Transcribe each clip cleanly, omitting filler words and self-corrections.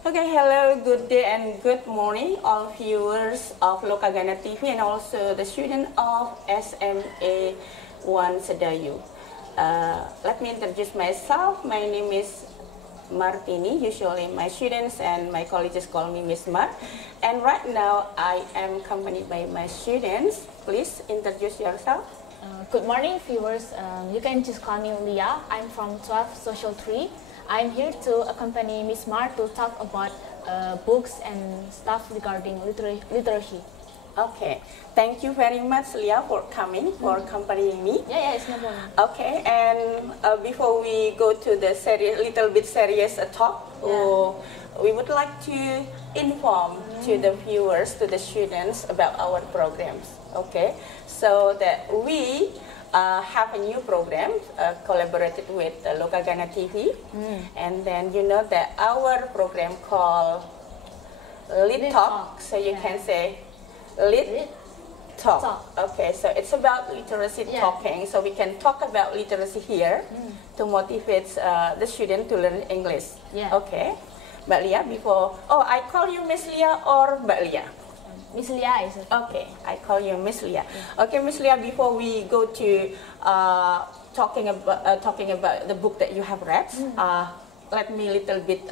Okay, hello, good day and good morning, all viewers of Lokaghana TV and also the student of SMA1 Sedayu. Let me introduce myself. My name is Martini. Usually my students and my colleagues call me Miss Mar. And right now I am accompanied by my students. Please introduce yourself. Good morning, viewers. You can just call me Aulia. I'm from 12 Social 3. I'm here to accompany Miss Mar to talk about books and stuff regarding literacy. Okay, thank you very much, Leah, for coming, for accompanying me. Yeah, it's no problem. Okay, and before we go to the little bit serious talk, we would like to inform to the viewers, to the students about our programs. Okay, so that we have a new program collaborated with Lokaghana TV, and then you know that our program called Lit Talk, so you can say Lit Talk. Okay, so it's about literacy talking, so we can talk about literacy here to motivate the student to learn English. Okay, Mbak Lia, before, I call you Miss Lia or Mbak Lia? Miss Lia is okay. I call you Miss Lia. Okay, Miss Lia. Before we go to talking about the book that you have read, let me little bit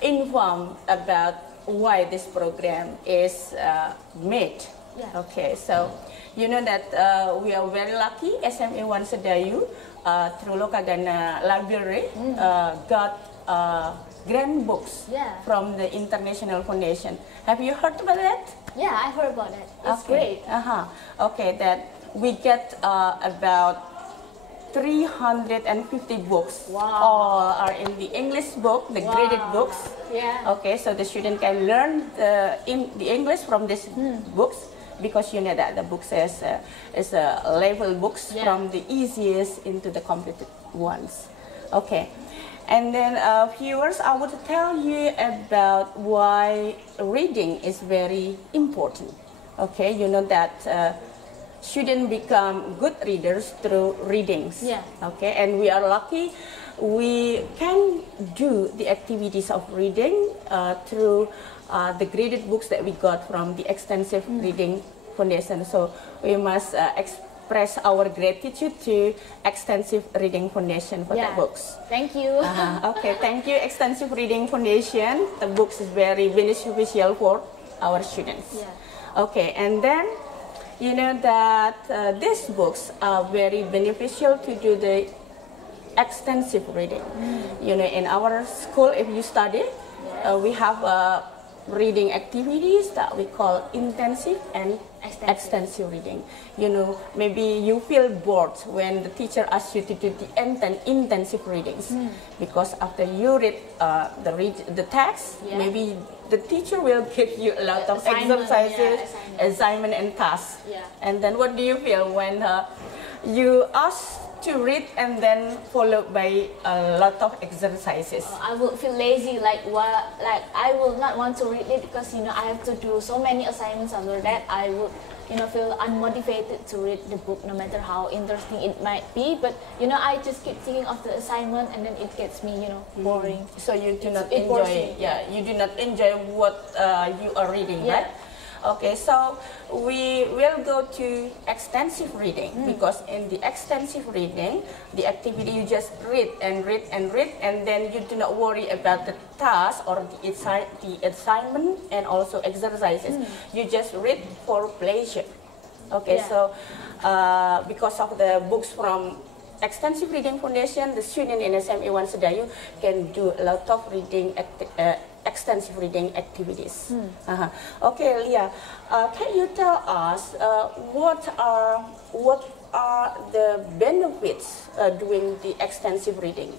inform about why this program is made. Okay, so you know that we are very lucky. SMA1 Sedayu through Lokaghana Library got grant books from the International Foundation. Have you heard about that? Yeah, I heard about that. It's great. Okay, that we get about 350 books. Wow. All are in the English book, the graded books. Okay, so the student can learn the English from these books, because you know that the books is level books from the easiest into the completed ones. Okay. And then viewers, I would tell you about why reading is very important. Okay, you know that students become good readers through readings. Okay, and we are lucky we can do the activities of reading through the graded books that we got from the Extensive Reading Foundation. So we must express our gratitude to Extensive Reading Foundation for the books. Thank you. Okay, thank you, Extensive Reading Foundation. The books is very beneficial for our students. Okay, and then you know that these books are very beneficial to do the extensive reading. You know, in our school, if you study, we have reading activities that we call intensive and extensive reading. You know, maybe you feel bored when the teacher asks you to do the intensive readings, because after you read the text, maybe the teacher will give you a lot of exercises, assignment and tasks. And then what do you feel when you ask to read and then followed by a lot of exercises? I would feel lazy, like I will not want to read it because you know I have to do so many assignments after that. I would feel unmotivated to read the book, no matter how interesting it might be. But you know, I just keep thinking of the assignment and then it gets me boring. So you do not enjoy you do not enjoy what you are reading, right? Okay, so we will go to extensive reading, because in the extensive reading, the activity you just read and read and read, and then you do not worry about the task or the assignment and also exercises. You just read for pleasure. Okay, so because of the books from Extensive Reading Foundation, the student in SMA1 Sedayu can do a lot of reading extensive reading activities. Okay, Leah, can you tell us what are the benefits doing the extensive reading?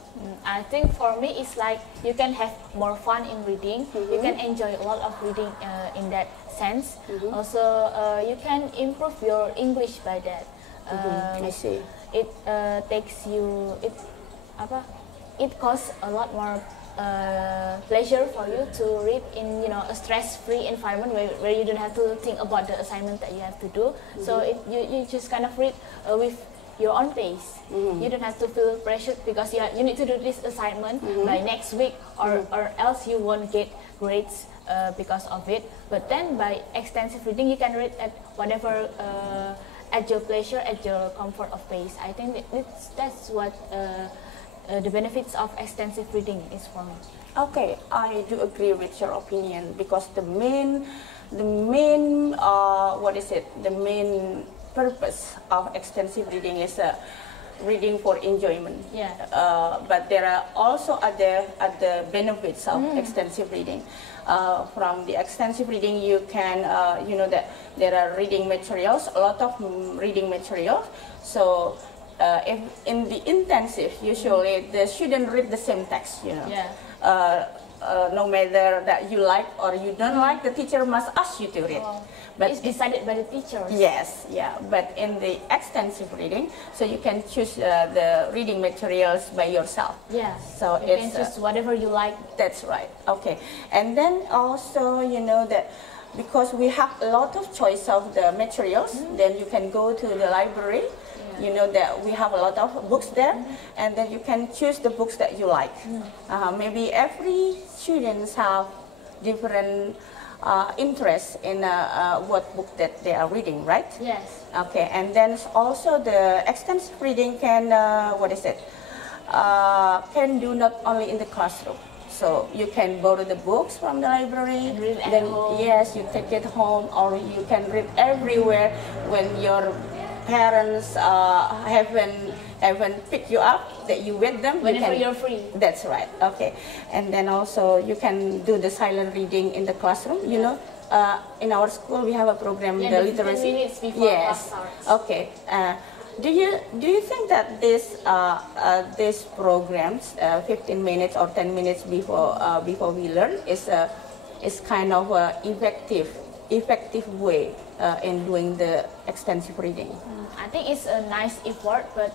I think for me it's like you can have more fun in reading. You can enjoy a lot of reading in that sense. Also, you can improve your English by that. I see. It takes you it costs a lot more pleasure for you to read in a stress-free environment where you don't have to think about the assignment that you have to do. So you just kind of read with your own pace. You don't have to feel pressured because you need to do this assignment by next week, or else you won't get grades because of it. But then by extensive reading, you can read at whatever at your pleasure, at your comfort of pace. I think that's what the benefits of extensive reading is for me. Okay, I do agree with your opinion, because the main the main purpose of extensive reading is reading for enjoyment. Yeah. But there are also other benefits of extensive reading. From the extensive reading, you can you know that there are reading materials, a lot of reading materials. So if in the intensive, usually the student read the same text, you know. Yeah. No matter that you like or you don't like, the teacher must ask you to read. But it's decided by the teachers. Yes, yeah. But in the extensive reading, so you can choose the reading materials by yourself. Yeah. So you can choose whatever you like. That's right. Okay. And then also, you know that because we have a lot of choice of the materials, then you can go to the library. You know that we have a lot of books there, and then you can choose the books that you like. Maybe every students have different interest in what book that they are reading, right? Yes. Okay, and then also the extensive reading can can do not only in the classroom. So you can borrow the books from the library, and read then at home. Yes, you take it home, or you can read everywhere when your parents haven't picked you up, that you with them. Whenever you're free. That's right. Okay, and then also you can do the silent reading in the classroom. You know, in our school we have a program, the literacy. 15 minutes before class starts. Okay. Do you think that these programs, 15 minutes or 10 minutes before we learn, is kind of effective way in doing the extensive reading? I think it's a nice effort, but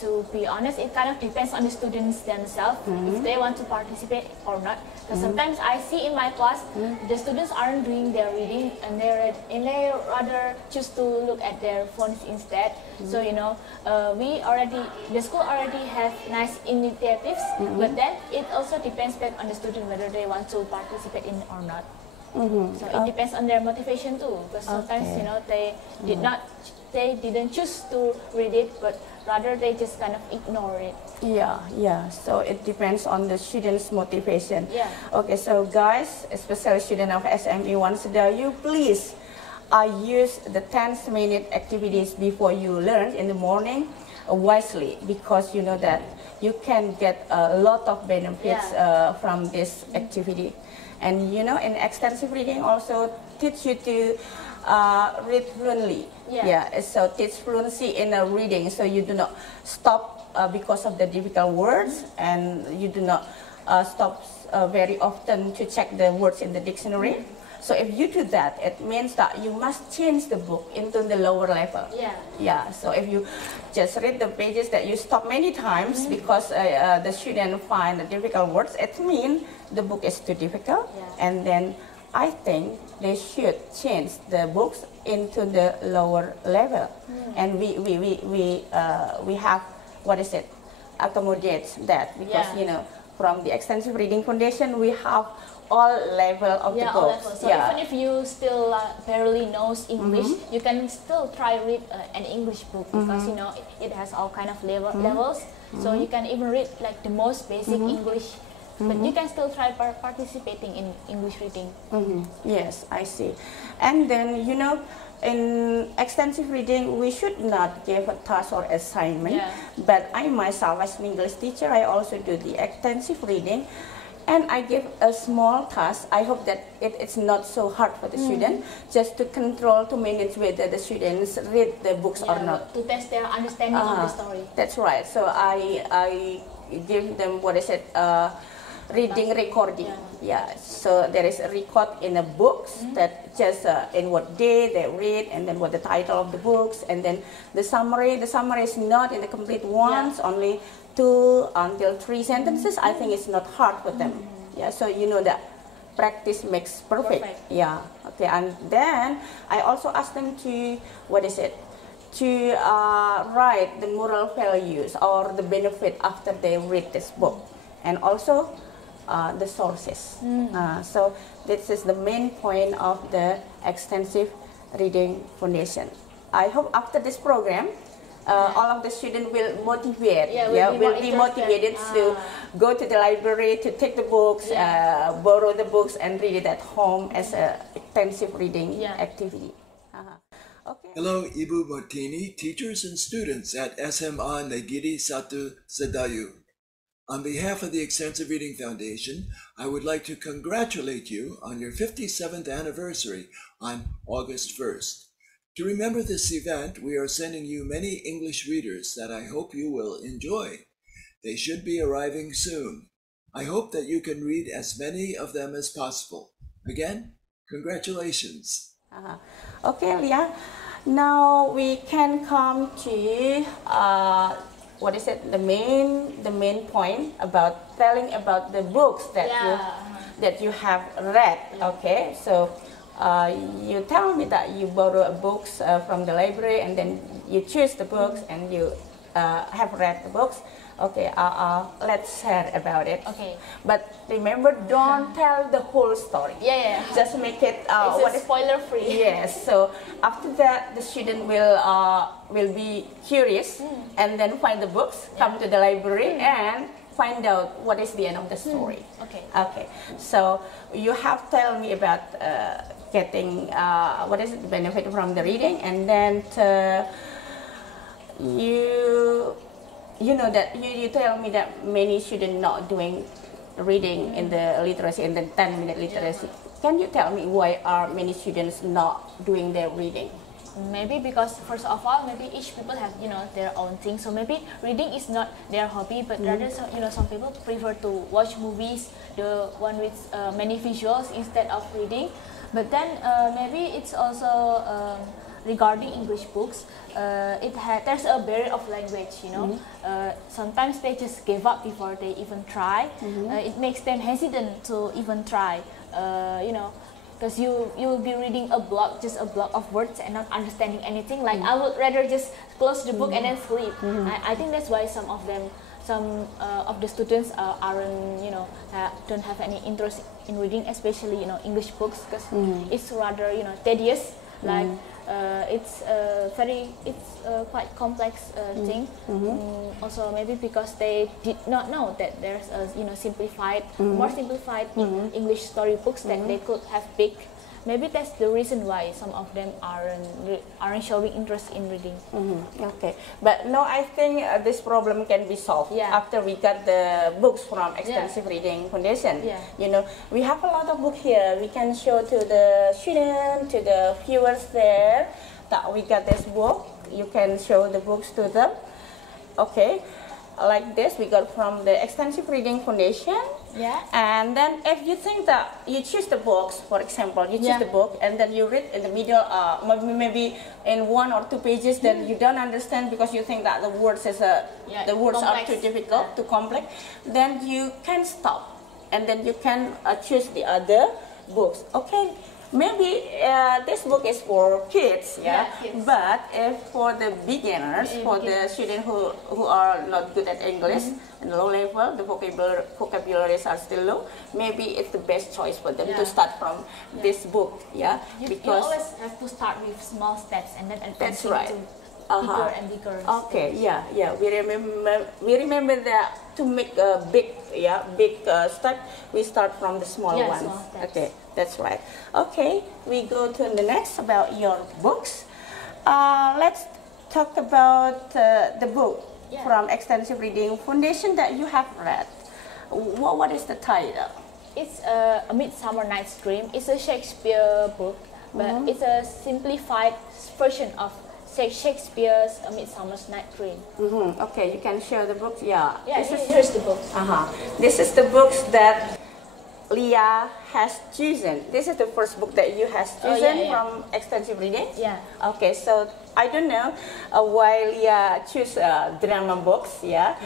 to be honest, it kind of depends on the students themselves if they want to participate or not. Because sometimes I see in my class the students aren't doing their reading, and they rather choose to look at their phones instead. So you know, the school already have nice initiatives, but then it also depends back on the student whether they want to participate in it or not. So it depends on their motivation too, because sometimes you know they didn't choose to read it, but rather they just kind of ignore it. Yeah. So it depends on the student's motivation. Yeah. Okay, so guys, especially student of SME1 Sedayu, please use the 10-minute activities before you learn in the morning wisely, because you know that you can get a lot of benefits from this activity. And you know, in extensive reading also teach you to read fluently. So teach fluency in reading, so you do not stop because of the difficult words, and you do not stop very often to check the words in the dictionary. So if you do that, it means that you must change the book into the lower level. So if you just read the pages that you stop many times because the student find the difficult words, it means the book is too difficult. And then I think they should change the books into the lower level. And we have, accommodate that, because you know, from the Extensive Reading Foundation we have all level of the books. So even if you still barely knows English, you can still try read an English book, because you know it has all kind of levels. So you can even read like the most basic English, but you can still try participating in English reading. Yes, I see. And then you know, in extensive reading we should not give a task or assignment, but I myself as an English teacher, I also do the extensive reading. And I give a small task. I hope that it's not so hard for the student, just to control, to manage whether the students read the books or not. To test their understanding of the story. That's right. So I give them reading recording. So there is a record in the books that just in what day they read, and then what the title of the books, and then the summary. The summary is not in the complete ones, only 2 until 3 sentences. I think it's not hard for them. So you know that practice makes perfect. Okay, and then I also ask them to to write the moral values or the benefit after they read this book, and also the sources. So this is the main point of the extensive reading foundation. I hope after this program, all of the students will motivate. Will be motivated to go to the library to take the books, borrow the books, and read it at home as an extensive reading activity. Okay. Hello, Ibu Martini, teachers and students at SMA Negeri 1 Sedayu. On behalf of the Extensive Reading Foundation, I would like to congratulate you on your 57th anniversary on August 1st. To remember this event, we are sending you many English readers that I hope you will enjoy. They should be arriving soon. I hope that you can read as many of them as possible. Again, congratulations. Okay, Leah. Now we can come to what is it? The main point about telling about the books that you have read. Okay, so you tell me that you borrow books from the library, and then you choose the books and you have read the books. Okay, let's share about it. Okay. But remember, don't tell the whole story. Just make it spoiler free. Yes. So after that, the student will be curious and then find the books, come to the library and find out what is the end of the story. Okay. Okay. So you have to tell me about getting what is the benefit from the reading, and then you know that you tell me that many students not doing reading in the literacy, in the 10-minute literacy. Can you tell me why are many students not doing their reading? Maybe because first of all, maybe each people have their own thing. So maybe reading is not their hobby, but rather some people prefer to watch movies, the one with many visuals instead of reading. But then maybe it's also regarding English books, there's a barrier of language, sometimes they just give up before they even try. It makes them hesitant to even try, because you will be reading just a block of words and not understanding anything. Like I would rather just close the book and then sleep. I think that's why some of the students aren't, don't have any interest in reading, especially English books, because it's rather tedious. Like it's quite complex thing. Also maybe because they did not know that there's a more simplified English storybooks that they could have picked. Maybe that's the reason why some of them aren't showing interest in reading. Okay, but no, I think this problem can be solved after we got the books from Extensive Reading Foundation. We have a lot of books here. We can show to the students, to the viewers there that we got this book. You can show the books to them. Okay, like this we got from the Extensive Reading Foundation. And then if you think that you choose the books, for example, you choose the book and then you read in the middle, maybe in 1 or 2 pages, then you don't understand because you think that the words are too difficult, too complex, then you can stop and then you can choose the other books. Okay, maybe this book is for kids, kids. But if for the beginners, for the students who are not good at English, and low level, the vocabularies are still low, maybe it's the best choice for them to start from this book, because you always have to start with small steps and then advance to bigger and bigger. Okay, we remember that to make a big step, we start from the small ones. Small steps. Okay, that's right. Okay, we go to the next about your books. Let's talk about the book from Extensive Reading Foundation that you have read. What is the title? It's a Midsummer Night's Dream. It's a Shakespeare book, but it's a simplified version of Shakespeare's A Midsummer's Night's Dream. Okay, you can share the books. Here's the books. This is the books that Leah has chosen. This is the first book that you has chosen from Extensive Reading. Okay, so I don't know why Leah choose drama books. Let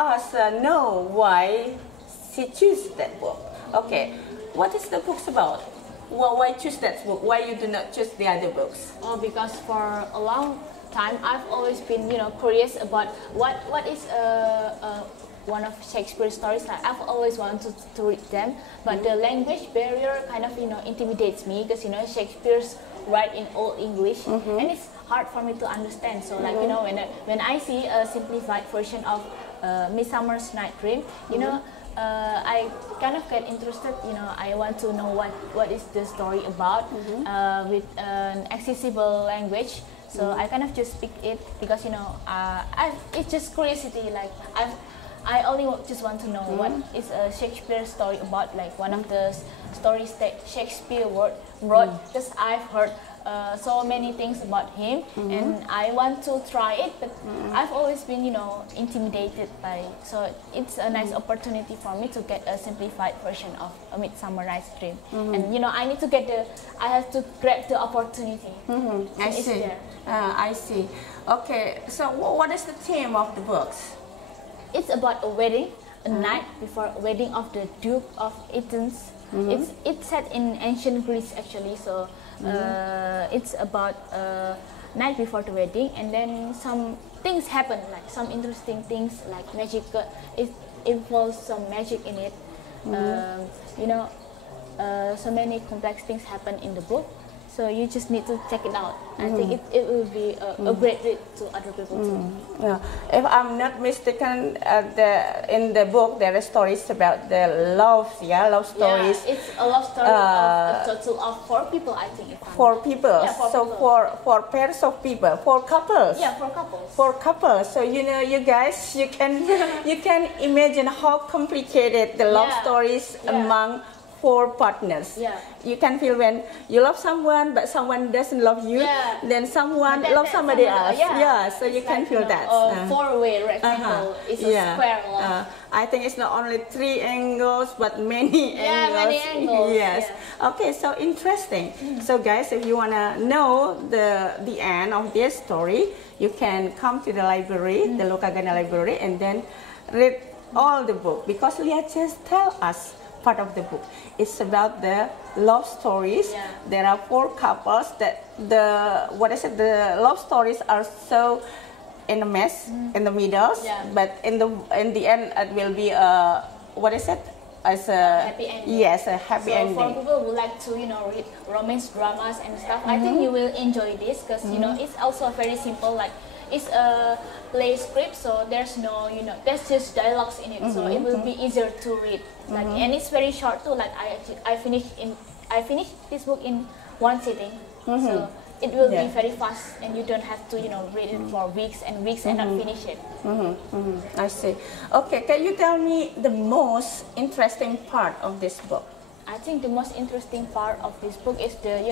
us know why she choose that book. Okay, what is the books about? Well, why choose that book? Why you do not choose the other books? Oh, because for a long time I've always been, curious about what is one of Shakespeare's stories. Like I've always wanted to read them, but the language barrier kind of intimidates me because Shakespeare's write in Old English and it's hard for me to understand. So like when I see a simplified version of Midsummer's Night Dream, I kind of get interested. I want to know what is the story about with an accessible language. So I kind of just pick it because it's just curiosity. Like I only just want to know what is a Shakespeare story about, like one of the stories that Shakespeare wrote. Because I've heard so many things about him, and I want to try it, but I've always been, intimidated by. So it's a nice opportunity for me to get a simplified version of A Midsummer Night's Dream, and I need to I have to grab the opportunity. I see. I see. Okay. So what is the theme of the books? It's about a wedding, a night before a wedding of the Duke of Athens. It's set in ancient Greece actually. So it's about night before the wedding, and then some things happen, like some interesting things, like magic. It involves some magic in it. So many complex things happen in the book. So you just need to check it out. I think it will be a great read to other people too. Yeah. If I'm not mistaken, in the book there are stories about the love stories. Yeah, it's a love story of a total of 4 people, I think. 4 people. Yeah, 4 so people. four pairs of people, 4 couples. Yeah, 4 couples. 4 couples. So you guys, you can imagine how complicated the love stories among 4 partners. Yeah. You can feel when you love someone, but someone doesn't love you. Yeah. Then someone loves somebody else. Yeah. So you can feel that. 4-way rectangle is a square love. I think it's not only 3 angles, but many angles. Yeah, many angles. Yes. Yeah. Okay. So interesting. So guys, if you wanna know the end of this story, you can come to the library, the Lokaghana library, and then read all the book, because Leah just tell us part of the book. It's about the love stories. Yeah. There are 4 couples that the love stories are so in a mess in the middle, but in the end it will be as a happy ending. Yes, a happy ending. So for people who like to read romance dramas and stuff, I think you will enjoy this because it's also very simple. Like it's a play script, so there's no there's just dialogues in it, so it will be easier to read. Like and it's very short too. Like I finished this book in 1 sitting, so it will be very fast, and you don't have to read it for weeks and weeks and not finish it. I see. Okay, can you tell me the most interesting part of this book? I think the most interesting part of this book is the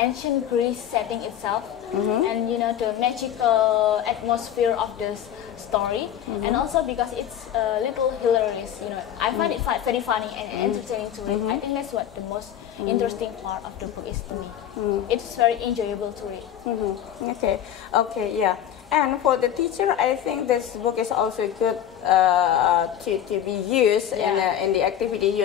ancient Greece setting itself, and the magical atmosphere of this story, and also because it's a little hilarious. I find it very funny and entertaining to read. I think that's what the most interesting part of the book is to me. It's very enjoyable to read. Okay, yeah. And for the teacher, I think this book is also good to be used in the activity.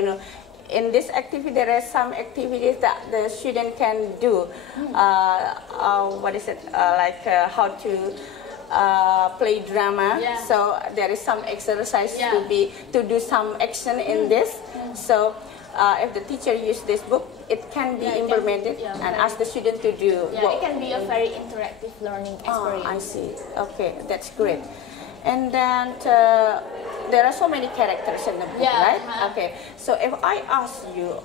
In this activity, there are some activities that the student can do. How to play drama. Yeah. So there is some exercise to do some action in this. So if the teacher use this book, it can be implemented and ask the student to do. Yeah, it can be a very interactive learning experience. I see. Okay, that's great. And then there are so many characters in the book, right? Okay. So if I ask you,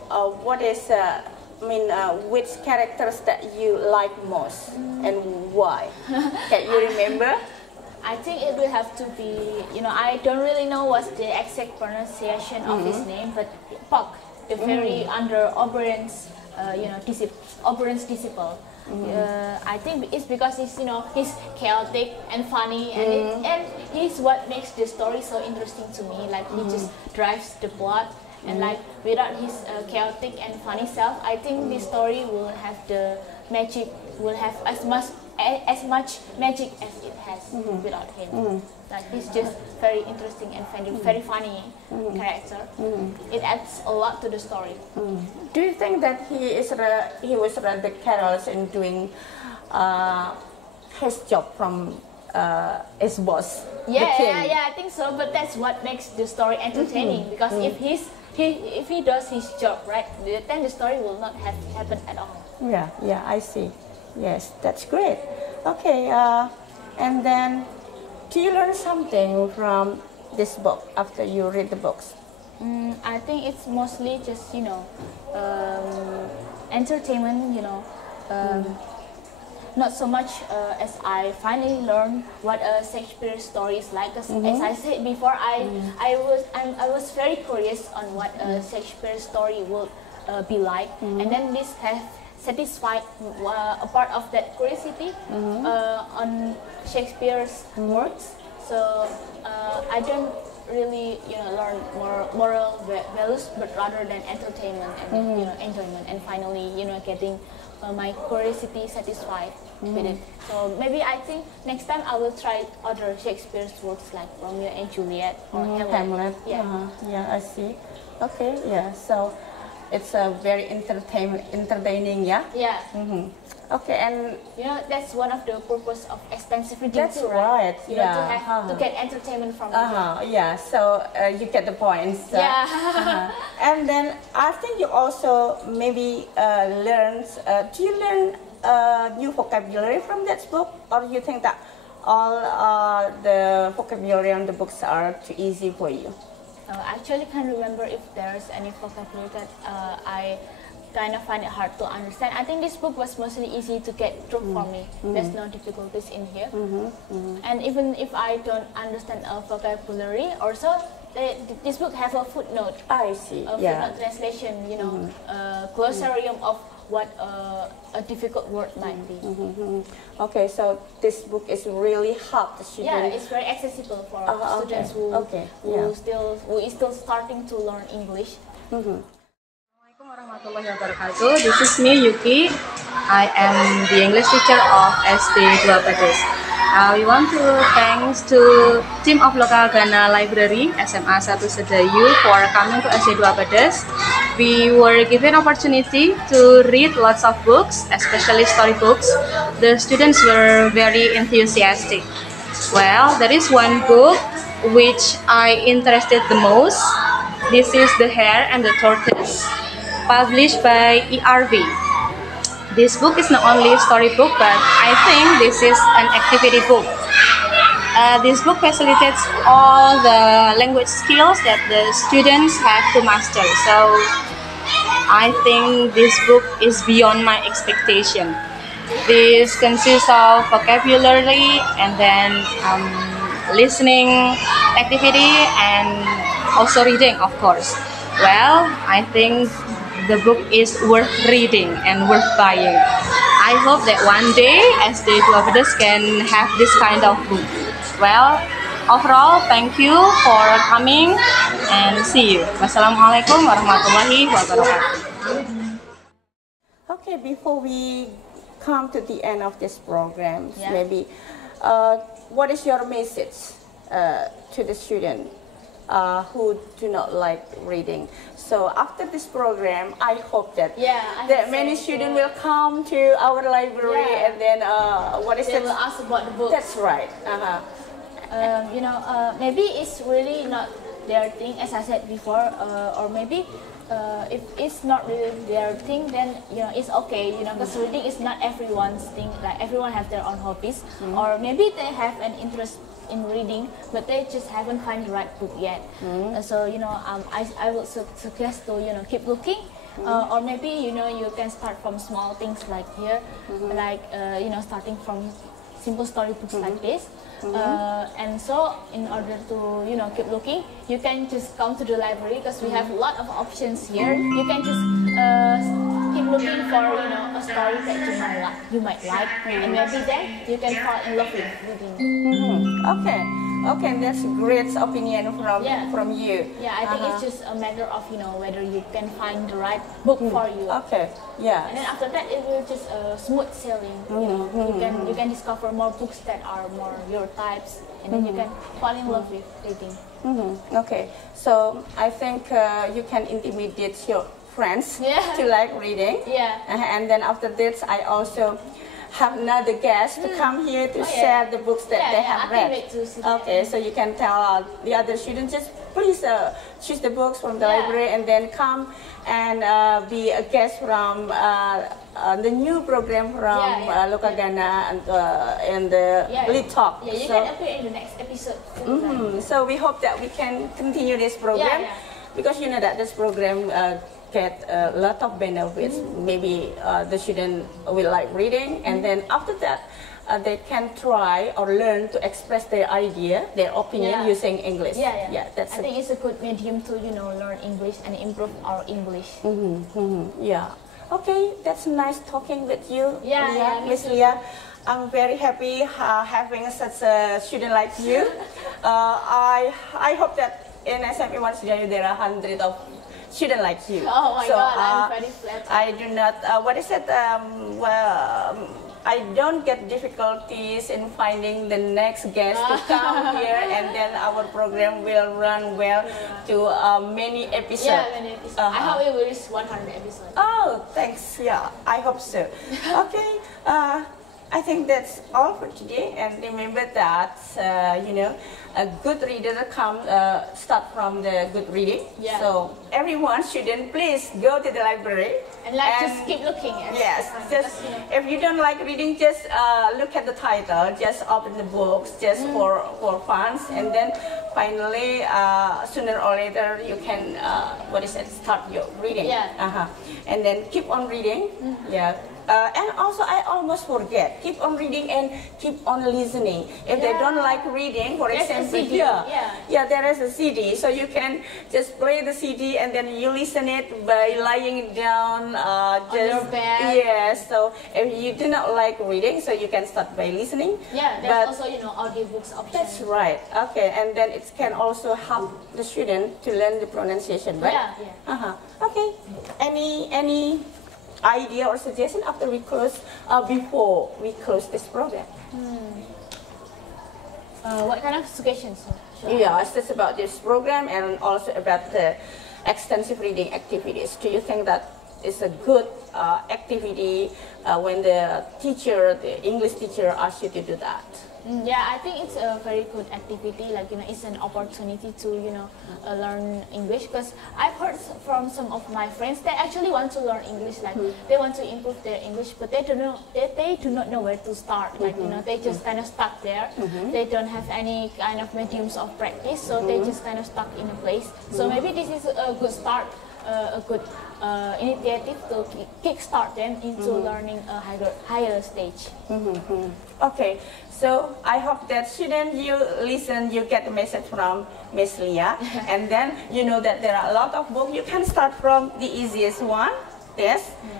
which characters that you like most and why? Can you remember? I think it will have to be, I don't really know what's the exact pronunciation of his name, but Puck, the very under Oberon's, Oberon's disciple. I think it's because he's chaotic and funny, and he's what makes the story so interesting to me. Like he just drives the plot, and like without his chaotic and funny self, I think this story will have the magic, will have as much as much magic as it has without him. Like he's just very interesting and very funny character. It adds a lot to the story. Do you think that he was rather careless in doing his job from his boss? Yeah, I think so. But that's what makes the story entertaining, because if he does his job right, then the story will not have happened at all. Yeah, I see. Yes, that's great. Okay, and then do you learn something from this book after you read the books? I think it's mostly just entertainment. Not so much as I finally learned what a Shakespeare story is like. As I said before, I was very curious on what a Shakespeare story would be like, and then this has satisfied a part of that curiosity on Shakespeare's works. So I don't really learn more moral values, but rather than entertainment and enjoyment, and finally getting my curiosity satisfied with it. So maybe I think next time I will try other Shakespeare's works like Romeo and Juliet or Hamlet. Yeah, I see. Okay, yeah. So it's a very entertaining, yeah. Yeah. Okay, and that's one of the purpose of expensive reading. That's right. To get entertainment from it. Yeah. So you get the points. And then I think you also maybe do you learn new vocabulary from that book, or you think that all the vocabulary on the books are too easy for you? I actually can't remember if there's any vocabulary that I kind of find it hard to understand. I think this book was mostly easy to get through for me. There's no difficulties in here. And even if I don't understand a vocabulary, also this book have a footnote. I see. A footnote translation, glossarium of what a difficult word might be. Okay, so this book is really help the students. Yeah, it's very accessible for students who is still starting to learn English. Assalamualaikum warahmatullahi wabarakatuh. This is me, Yuki. I am the English teacher of SD 2 Pedes. We want to thanks to team of Lokaghana Library SMA 1 Sedayu for coming to SD 2 Pedes. We were given opportunity to read lots of books, especially storybooks. The students were very enthusiastic. Well, there is one book which I interested the most. This is The Hare and the Tortoise, published by ERV. This book is not only a storybook, but I think this is an activity book. This book facilitates all the language skills that the students have to master. So I think this book is beyond my expectation. This consists of vocabulary and then listening activity and also reading, of course. Well, I think the book is worth reading and worth buying. I hope that one day SD 2 Pedes can have this kind of book. Well, overall, thank you for coming and see you. Wassalamualaikum warahmatullahi wabarakatuh. Okay, before we come to the end of this program, maybe what is your message to the student who do not like reading? So after this program, I hope that many students will come to our library and then they will ask about the book. That's right. Maybe it's really not their thing, as I said before, or maybe if it's not really their thing, then it's okay, because reading is not everyone's thing. Like everyone have their own hobbies, or maybe they have an interest in reading, but they just haven't found the right book yet. So I would suggest to keep looking, or maybe you can start from small things like here, like starting from simple storybooks like this. And so in order to keep looking, you can just come to the library, because we have a lot of options here. You can just keep looking for a story that you might like, and maybe then you can fall in love with reading. Okay, Okay, that's a great opinion from you. Yeah, I think it's just a matter of whether you can find the right book for you. Okay, yeah. And then after that, it will just smooth sailing. You can discover more books that are more your types, and then you can fall in love with reading. Okay, so I think you can intimidate your friends to like reading. Yeah. And then after this, I also have another guest to come here to share the books that they have read. Okay, so you can tell the other students, just please choose the books from the library and then come and be a guest from the new program from Lokaghana and the Lit Talk. Yeah, you can appear in the next episode. So we hope that we can continue this program because you know that this program get a lot of benefits. Maybe the student will like reading, and then after that they can try or learn to express their idea, their opinion using English. I think it's a good medium to learn English and improve our English. Yeah. Okay, that's nice talking with you, Miss Me Leah. I'm very happy having such a student like you. I hope that in SME1 Sedayu there are hundreds of students like you. Oh my God, I'm very flattered. I do not, I don't get difficulties in finding the next guest to come here, and then our program will run well to many episodes. Yeah, many episodes. I hope it will reach 100 episodes. Oh, thanks. Yeah, I hope so. Okay. I think that's all for today, and remember that a good reader start from the good reading. So everyone shouldn't please go to the library and just keep looking. Just if you don't like reading, just look at the title, just open the books just for fun, and then finally sooner or later you can start your reading. And then keep on reading. And also, I almost forget, keep on reading and keep on listening. If they don't like reading, for example, there is a CD, so you can just play the CD and then you listen it by lying it down. On your bed. So if you do not like reading, so you can start by listening. There's also, audiobooks option. That's right. Okay, and then it can also help the student to learn the pronunciation, right? Okay. Any idea or suggestion after we close, before we close this program? What kind of suggestions? It's just about this program and also about the extensive reading activities. Do you think that is a good activity when the English teacher asks you to do that? I think it's a very good activity. It's an opportunity to learn English, because I've heard from some of my friends they actually want to learn English. They want to improve their English, but they do not know where to start. They just kind of stuck there. They don't have any kind of mediums of practice, so they just kind of stuck in a place. So maybe this is a good start, a good initiative to kickstart them into learning a higher stage. Okay, so I hope that students, you listen, you get the message from Miss Leah, and then you know that there are a lot of books. You can start from the easiest one,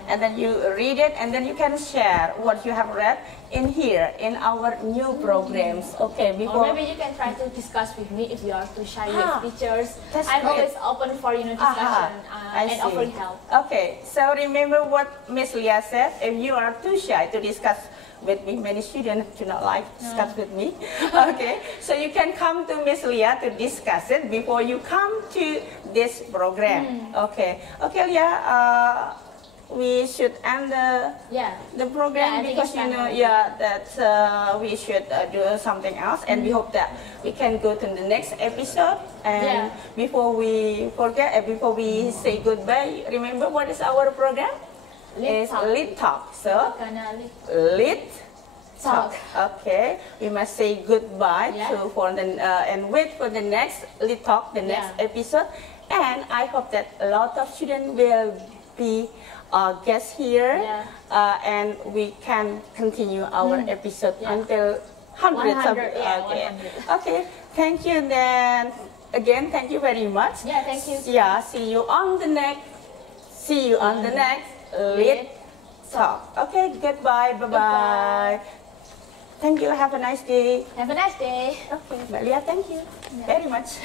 and then you read it, and then you can share what you have read in here, in our new programs. Okay, or maybe you can try to discuss with me if you are too shy with teachers. I'm always open for discussion and offering help. Okay, so remember what Miss Leah said. If you are too shy to discuss with me, many students do not like to discuss with me. Okay, so you can come to Miss Leah to discuss it before you come to this program. Okay, Leah. We should end the program because that we should do something else, and we hope that we can go to the next episode. And before we forget, before we say goodbye, remember what is our program? It's Lit Talk. So Lit Talk. Okay, we must say goodbye and wait for the next Lit Talk, the next episode. And I hope that a lot of students will be guests here, and we can continue our episode until hundreds of. Okay. Thank you. Then again, thank you very much. Thank you. See you on the next. Lit Talk. Okay. Goodbye. Bye bye. Thank you. Have a nice day. Have a nice day. Okay, Mbak Lia, thank you very much.